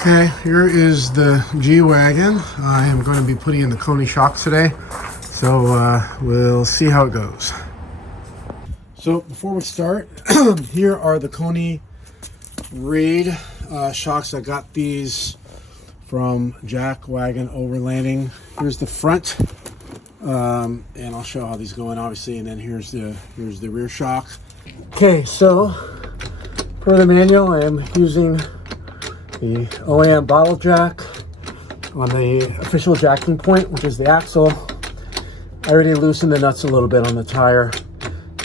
Okay, here is the G-Wagon. I am going to be putting in the KONI shocks today, so we'll see how it goes. So before we start, here are the KONI Raid shocks. I got these from JackWagon Overlanding. Here's the front, and I'll show how these go in, obviously, and then here's the rear shock. Okay, so for the manual, I am using the OEM bottle jack on the official jacking point, which is the axle. I already loosened the nuts a little bit on the tire,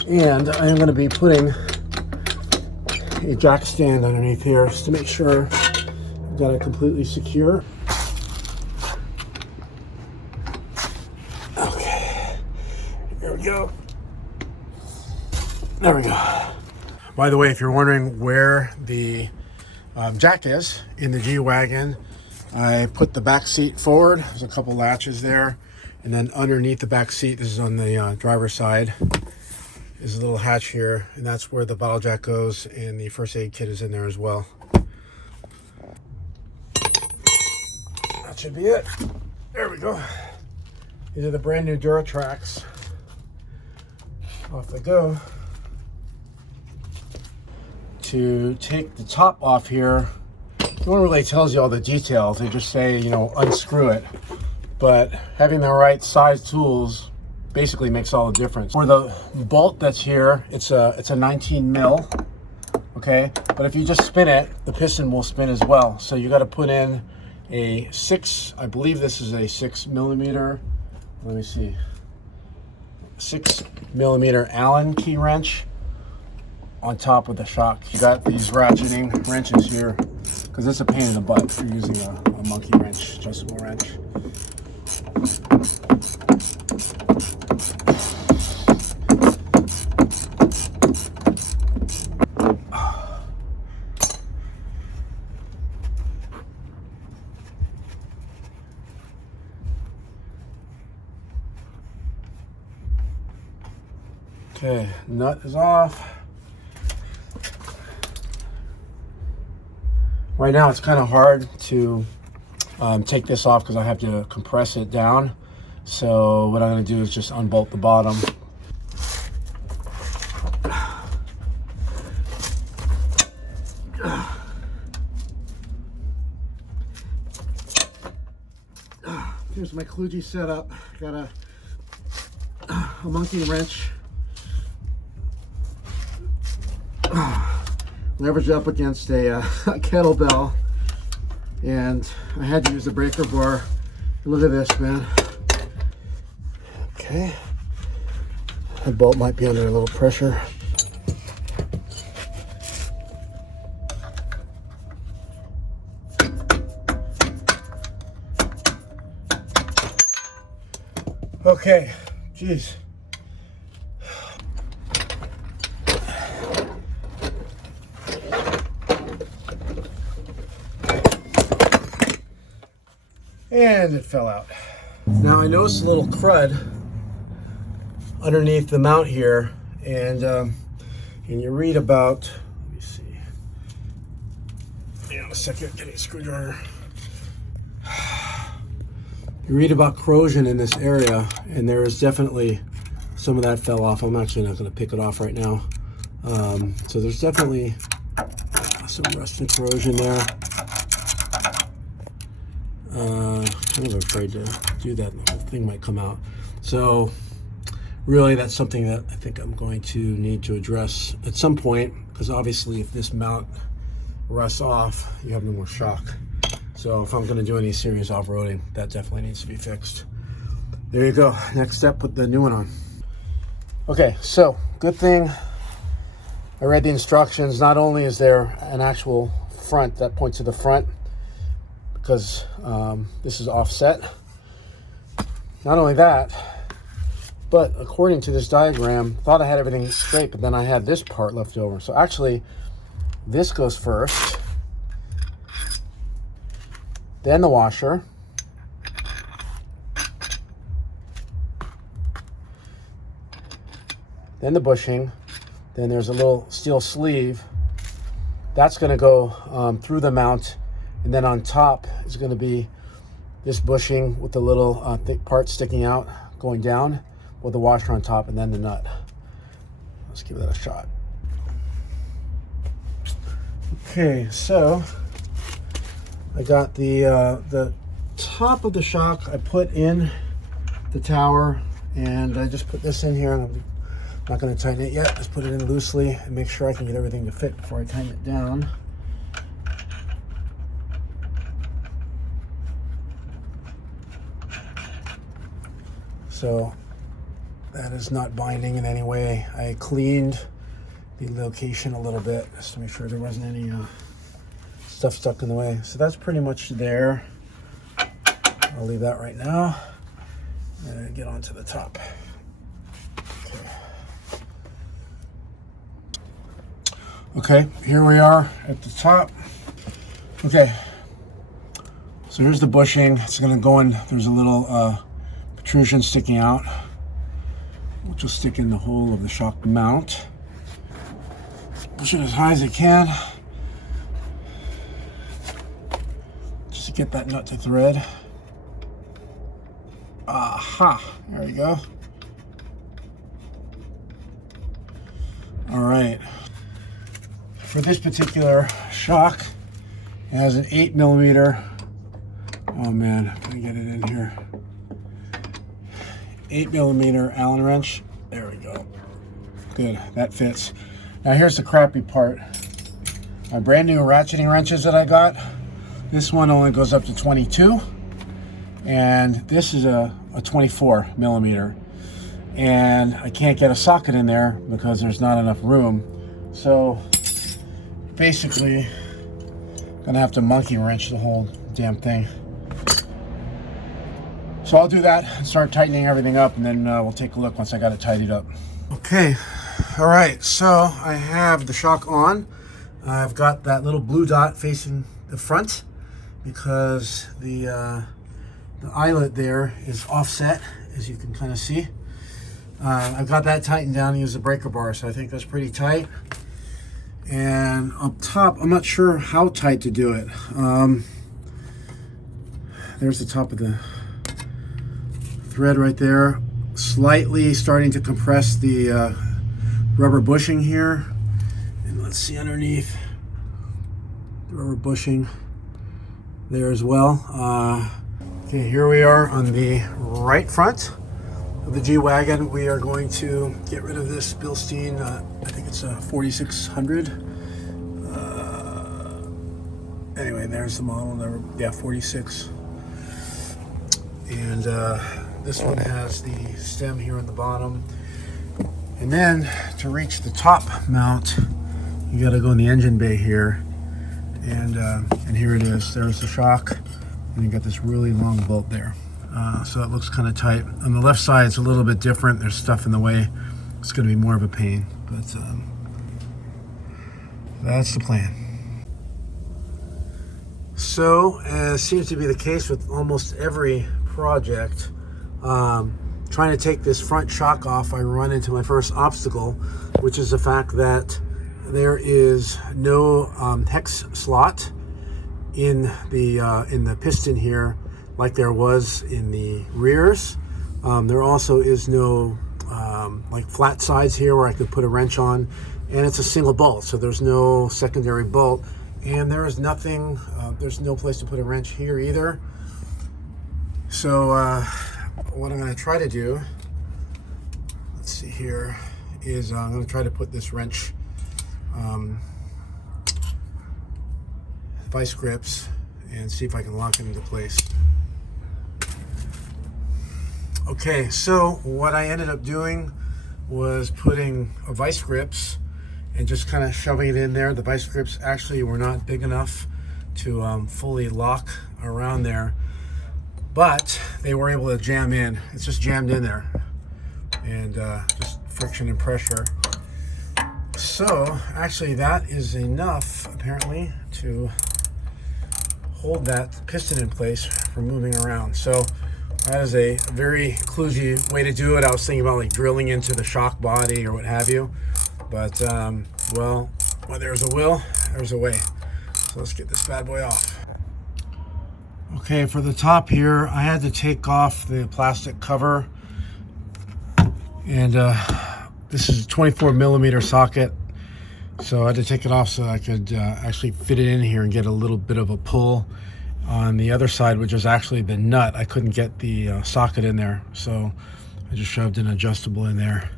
and I am going to be putting a jack stand underneath here just to make sure I've got it completely secure. Okay, here we go. There we go. By the way, if you're wondering where the jack is in the G-Wagon, I put the back seat forward. There's a couple latches there, and then underneath the back seat, this is on the driver's side, is a little hatch here, and that's where the bottle jack goes, and the first aid kit is in there as well. That should be it. There we go. These are the brand new Duratracks. Off they go. To take the top off here, no one really tells you all the details. They just say, you know, unscrew it. But having the right size tools basically makes all the difference. For the bolt that's here, it's a 19 mil, okay? But if you just spin it, the piston will spin as well. So you got to put in a 6, I believe this is a 6 millimeter, let me see, 6 millimeter Allen key wrench on top of the shock. You got these ratcheting wrenches here, because it's a pain in the butt if you're using a monkey wrench, adjustable wrench. Okay, nut is off. Right now it's kind of hard to take this off because I have to compress it down. So what I'm going to do is just unbolt the bottom. Here's my kludgy setup. Got a monkey wrench. Leverage up against a kettlebell, and I had to use the breaker bar. Look at this, man. Okay, that bolt might be under a little pressure. Okay, geez. And it fell out. Now I noticed a little crud underneath the mount here, and you read about, let me see, hang on a second, getting a screwdriver. You read about corrosion in this area, and there is definitely some of that fell off. I'm actually not going to pick it off right now. So there's definitely some rust and corrosion there. Kind of afraid to do that, the whole thing might come out. So really that's something that I think I'm going to need to address at some point, because obviously if this mount rusts off, you have no more shock. So if I'm going to do any serious off-roading, that definitely needs to be fixed. There you go. Next step, put the new one on. Okay, so good thing I read the instructions. Not only is there an actual front that points to the front, because this is offset. Not only that, but according to this diagram, thought I had everything straight, but then I had this part left over. So actually, this goes first, then the washer, then the bushing, then there's a little steel sleeve. That's going to go through the mount And then on top is going to be this bushing with the little thick part sticking out going down with the washer on top, and then the nut. Let's give that a shot. Okay, so I got the top of the shock I put in the tower, and I just put this in here. I'm not going to tighten it yet. Just put it in loosely and make sure I can get everything to fit before I tighten it down. So that is not binding in any way. I cleaned the location a little bit just to make sure there wasn't any stuff stuck in the way. So that's pretty much there. I'll leave that right now and get onto the top. Okay, here we are at the top. Okay, so here's the bushing. It's gonna go in, there's a little protrusion sticking out, which will stick in the hole of the shock mount. Push it as high as I can, just to get that nut to thread. Aha, there we go. All right, for this particular shock, it has an 8mm, oh man, I'm gonna get it in here. 8mm Allen wrench. There we go. Good, that fits. Now here's the crappy part. My brand new ratcheting wrenches that I got, this one only goes up to 22, and this is a 24mm, and I can't get a socket in there because there's not enough room. So basically gonna have to monkey wrench the whole damn thing. So I'll do that and start tightening everything up, and then we'll take a look once I got it tidied up. Okay, all right, so I have the shock on. I've got that little blue dot facing the front because the eyelet there is offset, as you can kind of see. I've got that tightened down and use the breaker bar, so I think that's pretty tight. And up top, I'm not sure how tight to do it. There's the top of the thread right there, slightly starting to compress the rubber bushing here, and let's see underneath the rubber bushing there as well. Okay, here we are on the right front of the G-Wagon. We are going to get rid of this Bilstein, I think it's a 4600. Anyway, there's the model number, yeah, 46. And this one has the stem here on the bottom. And then to reach the top mount, you gotta go in the engine bay here. And here it is, there's the shock. And you got this really long bolt there. So it looks kind of tight. On the left side, it's a little bit different. There's stuff in the way. It's gonna be more of a pain, but that's the plan. So, as seems to be the case with almost every project, trying to take this front shock off, I run into my first obstacle, which is the fact that there is no hex slot in the piston here, like there was in the rears. There also is no like flat sides here where I could put a wrench on, and it's a single bolt, so there's no secondary bolt, and there is nothing. There's no place to put a wrench here either. So what I'm going to try to do, let's see here, is I'm going to try to put this wrench vice grips and see if I can lock it into place. Okay, so what I ended up doing was putting a vice grips and just kind of shoving it in there. The vice grips actually were not big enough to fully lock around there, but they were able to jam in. It's just jammed in there, and just friction and pressure. So actually that is enough apparently to hold that piston in place from moving around. So that is a very kludgy way to do it. I was thinking about like drilling into the shock body or what have you, but well, where there's a will, there's a way. So let's get this bad boy off. Okay, for the top here, I had to take off the plastic cover, and this is a 24 millimeter socket, so I had to take it off so I could actually fit it in here and get a little bit of a pull on the other side, which is actually the nut. I couldn't get the socket in there, so I just shoved an adjustable in there.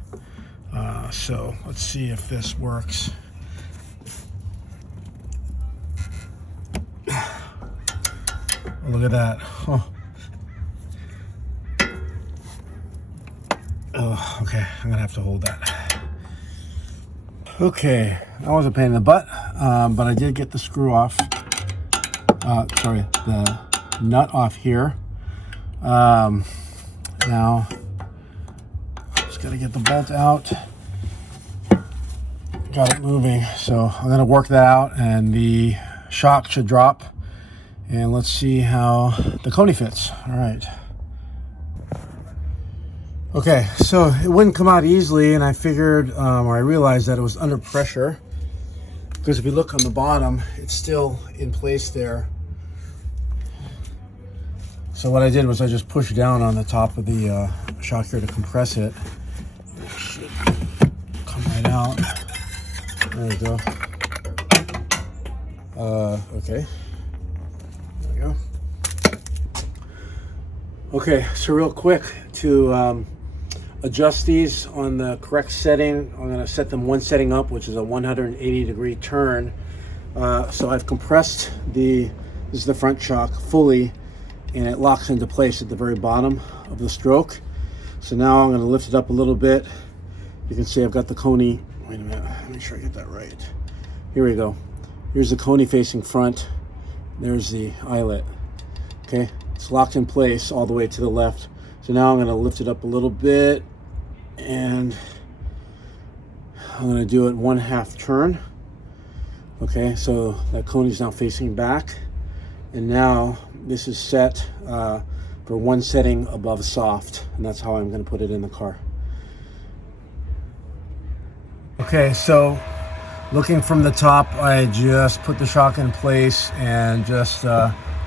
So let's see if this works. Look at that. Oh, okay, I'm gonna have to hold that. Okay, that was a pain in the butt, but I did get the screw off. Sorry, the nut off here. Now, just gotta get the bolt out. Got it moving, so I'm gonna work that out, and the shock should drop. And let's see how the KONI fits. All right. Okay, so it wouldn't come out easily, and I figured, or I realized that it was under pressure, because if you look on the bottom, it's still in place there. So what I did was I just pushed down on the top of the shock here to compress it. It should come right out. There we go. Okay. There we go. Okay, so real quick, to adjust these on the correct setting, I'm going to set them one setting up, which is a 180-degree turn. So I've compressed this is the front shock fully, and it locks into place at the very bottom of the stroke. So now I'm going to lift it up a little bit. You can see I've got the KONI. Wait a minute, make sure I get that right. Here we go. Here's the KONI facing front. There's the eyelet. Okay, it's locked in place all the way to the left. So now I'm going to lift it up a little bit, and I'm going to do it 1/2 turn. Okay, so that KONI's now facing back, and now this is set for one setting above soft, and that's how I'm going to put it in the car. Okay, so looking from the top, I just put the shock in place and just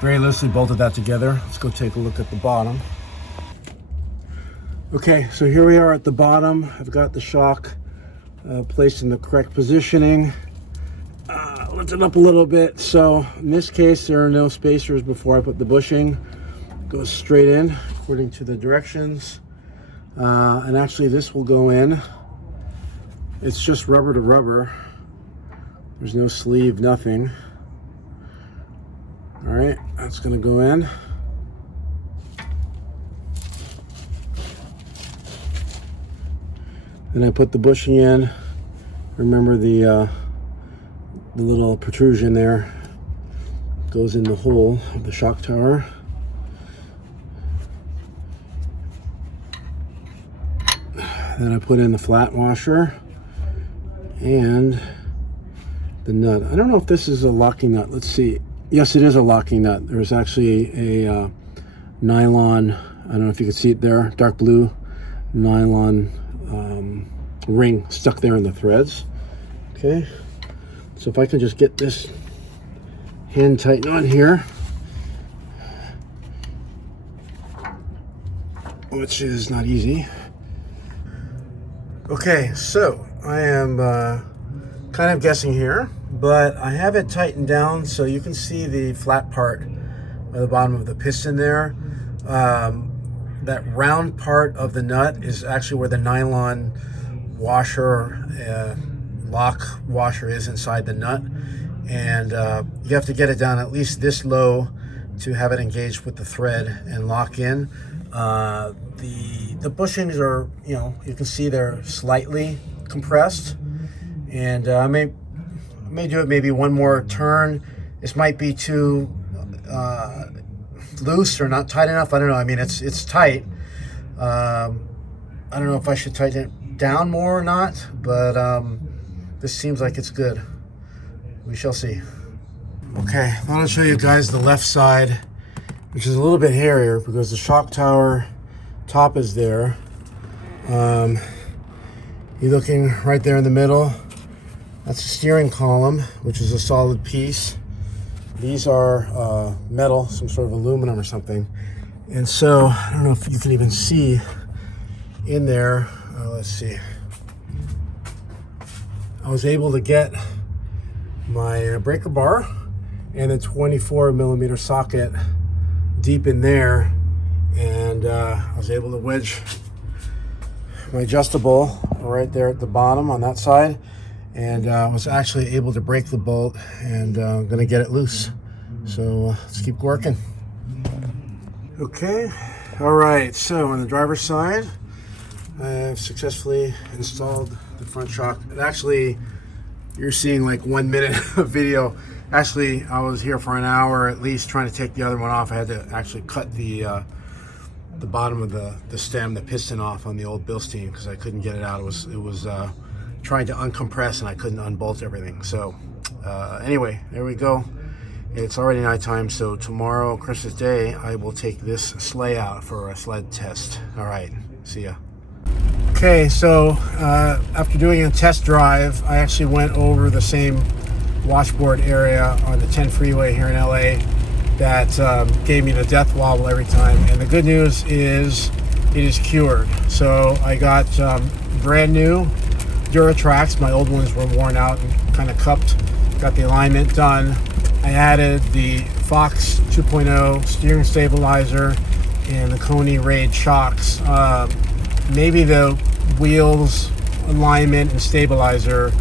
very loosely bolted that together. Let's go take a look at the bottom. Okay, so here we are at the bottom. I've got the shock placed in the correct positioning. Lift it up a little bit. So in this case, there are no spacers before I put the bushing. It goes straight in according to the directions. And actually this will go in. It's just rubber to rubber. There's no sleeve, nothing. All right, that's gonna go in. Then I put the bushing in. Remember the little protrusion there goes in the hole of the shock tower. Then I put in the flat washer and the nut. I don't know if this is a locking nut. Let's see. Yes, it is a locking nut. There's actually a nylon, I don't know if you can see it there, dark blue nylon ring stuck there in the threads. Okay, so if I can just get this hand tightened on here, which is not easy. Okay, so I am kind of guessing here, but I have it tightened down so you can see the flat part at the bottom of the piston there. That round part of the nut is actually where the nylon washer, lock washer is inside the nut, and you have to get it down at least this low to have it engaged with the thread and lock in. The bushings are, you know, you can see they're slightly compressed, and I may do it maybe one more turn. This might be too loose or not tight enough. I don't know. I mean, it's tight. I don't know if I should tighten it down more or not, but this seems like it's good. We shall see. Okay, I want to show you guys the left side, which is a little bit hairier because the shock tower top is there. You're looking right there in the middle. That's the steering column, which is a solid piece. These are metal, some sort of aluminum or something. And so, I don't know if you can even see in there. Let's see. I was able to get my breaker bar and a 24 millimeter socket deep in there, and I was able to wedge my adjustable right there at the bottom on that side, and I was actually able to break the bolt, and I'm gonna get it loose. So let's keep working. Okay, all right, so on the driver's side, I've successfully installed the front shock. And actually, you're seeing like 1 minute of video. Actually, I was here for an hour at least trying to take the other one off. I had to actually cut the bottom of the stem, the piston off on the old Bilstein, because I couldn't get it out. It was trying to uncompress and I couldn't unbolt everything. So anyway, there we go. It's already nighttime, so tomorrow, Christmas Day, I will take this sleigh out for a sled test. All right, see ya. Okay, so after doing a test drive, I actually went over the same washboard area on the 10 freeway here in LA that gave me the death wobble every time. And the good news is it is cured. So I got brand new Duratrax. My old ones were worn out and kind of cupped. Got the alignment done. I added the Fox 2.0 steering stabilizer and the KONI Raid Shocks. Maybe the wheels, alignment, and stabilizer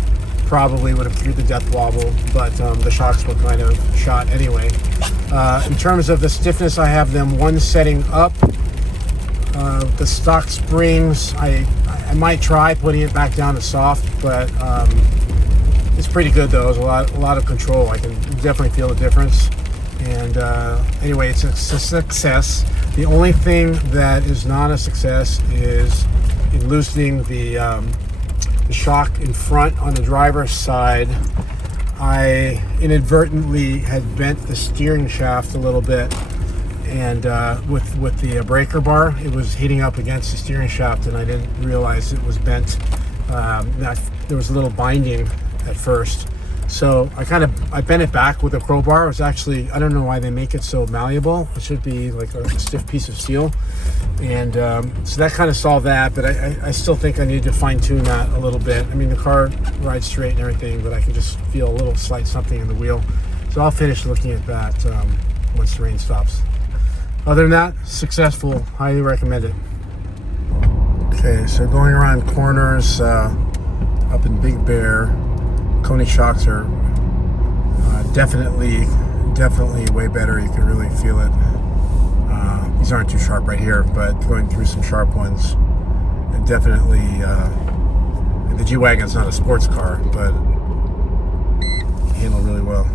probably would have cured the death wobble, but the shocks were kind of shot anyway. In terms of the stiffness, I have them one setting up. The stock springs, I might try putting it back down to soft, but it's pretty good though. There's a lot of control. I can definitely feel the difference. And anyway, it's a success. The only thing that is not a success is in loosening the shock in front on the driver's side. I inadvertently had bent the steering shaft a little bit, and with the breaker bar, it was hitting up against the steering shaft, and I didn't realize it was bent. There was a little binding at first, so I bent it back with a crowbar. It was actually, I don't know why they make it so malleable. It should be like a stiff piece of steel, and so that kind of solved that. But I still think I need to fine tune that a little bit. I mean, the car rides straight and everything, but I can just feel a little slight something in the wheel. So I'll finish looking at that once the rain stops. Other than that, successful. Highly recommend it. Okay, so going around corners up in Big Bear, KONI shocks are definitely way better. You can really feel it. These aren't too sharp right here, but going through some sharp ones, and definitely the GWagon's not a sports car, but handle really well.